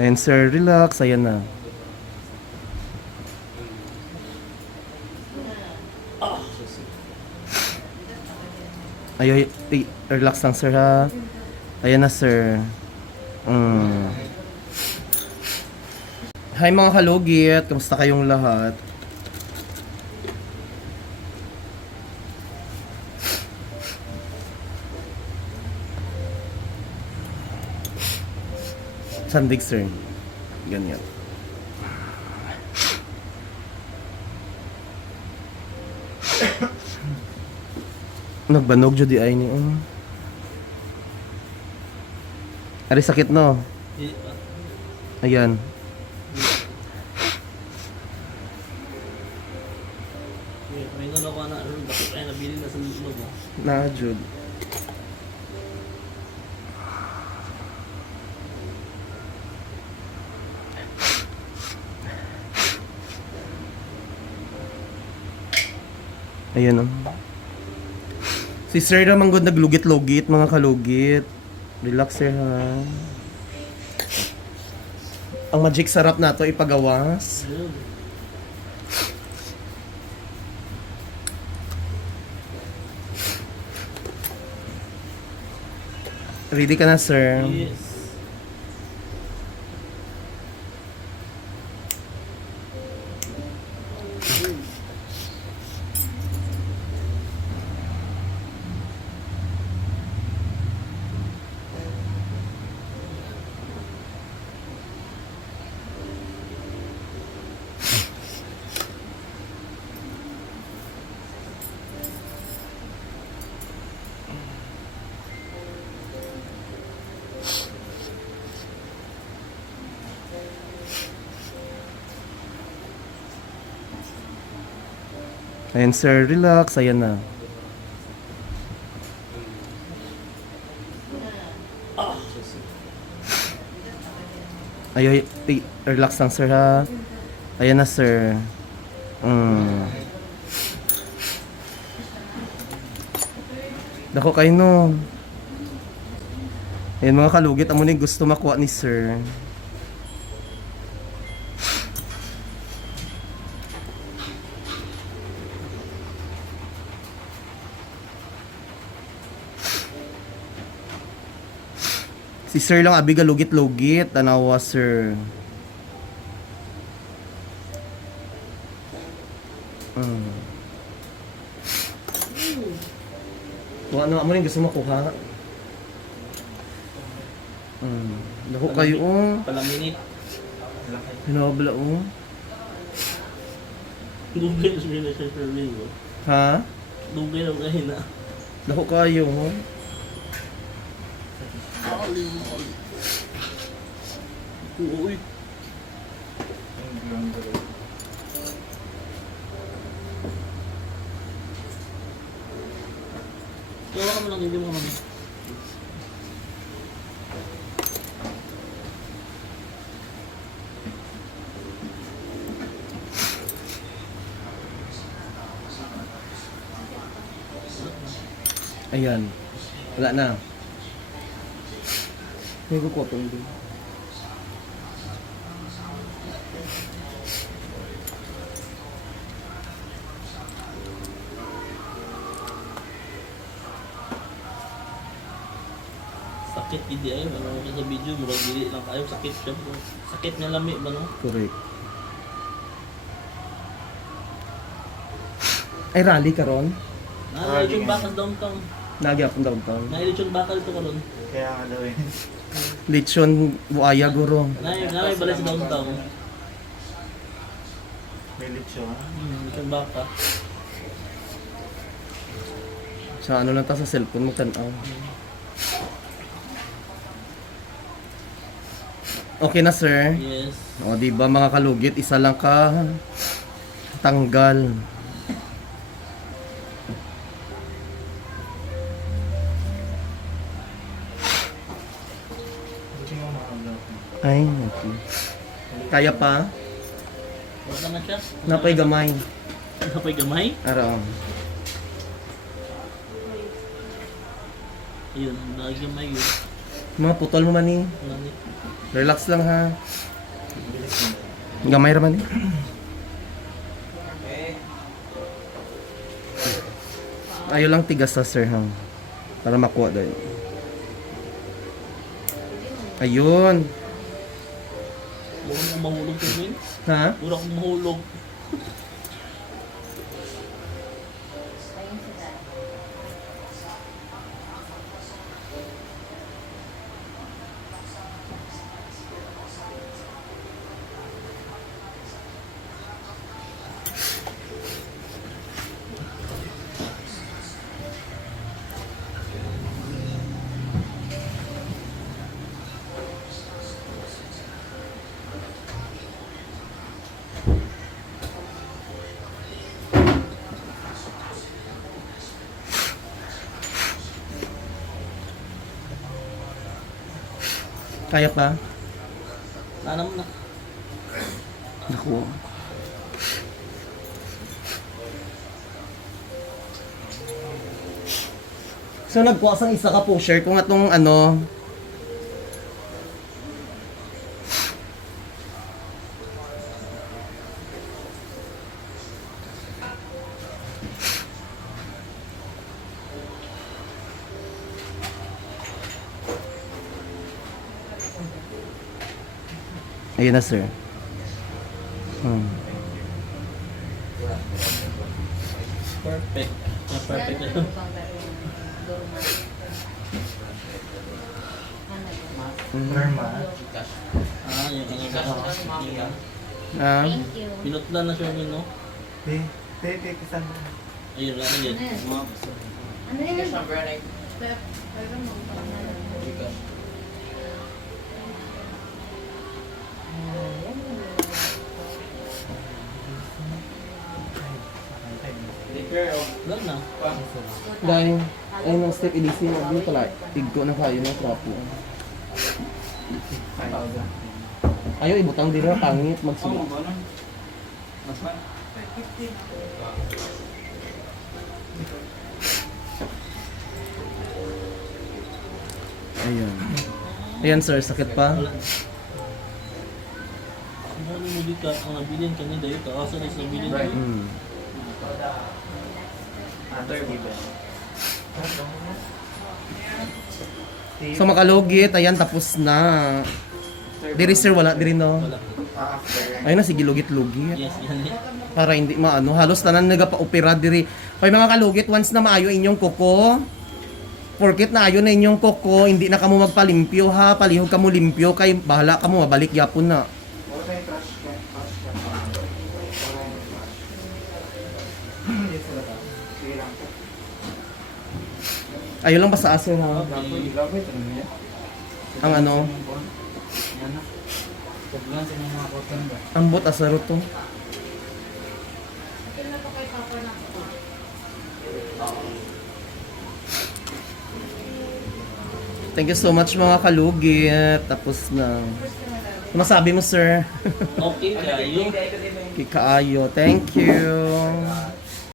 Ayan sir, relax. Ayan na. Ay, ay, relax lang sir ha. Ayan na sir. Mm. Hi mga kalugit, kamusta kayong lahat? Sandig sir. Ganyan. Nagbanog jud di ay ni. Oh. Ari sakit no. Ayan. May nalo ko na nabili na sa loob mo. Na jud. Ayan oh. Si Sir naman good naglugit-lugit mga kalugit. Relax sir ha. Ang magic sarap na to ipagawas. Ready ka na sir? Yes. Ayan sir, relax. Ayan na. Ay, ay, ay, relax lang sir ha. Ayan na sir. Mm. Dako kayo no. Ayan mga kalugit, amo ni gusto makuha ni sir. Si sir lang abi galugit-lugit, tanawa sir. Mm. Kung ano amo rin gusto makuha. Mm. Dako kayo oh. Palaminit. Hinabla oh. Dugay na siya sa mo. Ha? Dugay na kayo na. Dako kayo oh. Uy. Kaya ka mo lang hindi mo kami. Ayan. Wala na. May kukuha pa yun. Sakit hindi ay ano ka sa video murag dili lang kayo sakit siya. Sakit nga lami ba no? Correct. Ay, rally ka ron? Na lechon bakal downtown. Nagi akong downtown. Na lechon bakal to karon. Kaya nga daw eh. Lechon, buaya, guro. Na na may balay sa downtown. May lechon. Hmm, lechon baka. Sa ano lang ta sa cellphone mo tanaw. Okay na, sir. Yes. O, di ba mga kalugit, isa lang ka tanggal. Ay, okay. Kaya pa? Wala naman siya. Napay gamay. Napay gamay? Araw. Yun, nagamay yun. Mga putol mo man eh. Relax lang ha. Gamay raman eh. Ayaw lang tigas sa sir ha. Para makuha doon. Ayun. Huwag akong mahulog yun. Ha? Huwag akong mahulog. Kaya pa? Sana mo na. Naku. So nagkuha sang isa ka po share kung atong ano Ayun na sir. Hmm. Perfect. Na perfect na yun. Norma. Ah, yung ano ba? Ah. Pinutlan na siya yun, no? Te, te, te, kisan mo. Ayun, ano? Mga Ano yun? Step. Pero mo, pangalan mo. Wala na. dahil ayun ang step ilisi mo din pala tigko na kayo ng trapo. Ayaw ibutang din na pangit magsulat. Ayan. Ayan sir, sakit pa? Wala. Ano mo di ka, ang nabilin ka niya dahil kaasa na sa nabilin ko. After given. So makalugit, ayan tapos na. Diri sir, wala diri no. Ah, after. Ayun na, sige lugit-lugit. Yes, yan. Para hindi maano, halos tanan nagapa-opera diri. Kay mga kalugit, once na maayo inyong kuko, porket na ayo na inyong kuko, hindi na kamo magpalimpyo ha, palihog kamo limpyo kay bahala kamo mabalik yapon na. Sige lang. Ayo lang basta aso. Okay. Na yan. Ang ano, ba? ambot asaro to. Thank you so much mga kalugit. Tapos na. Ano masabi mo sir? Okay kayo. Kikaayo. Thank you.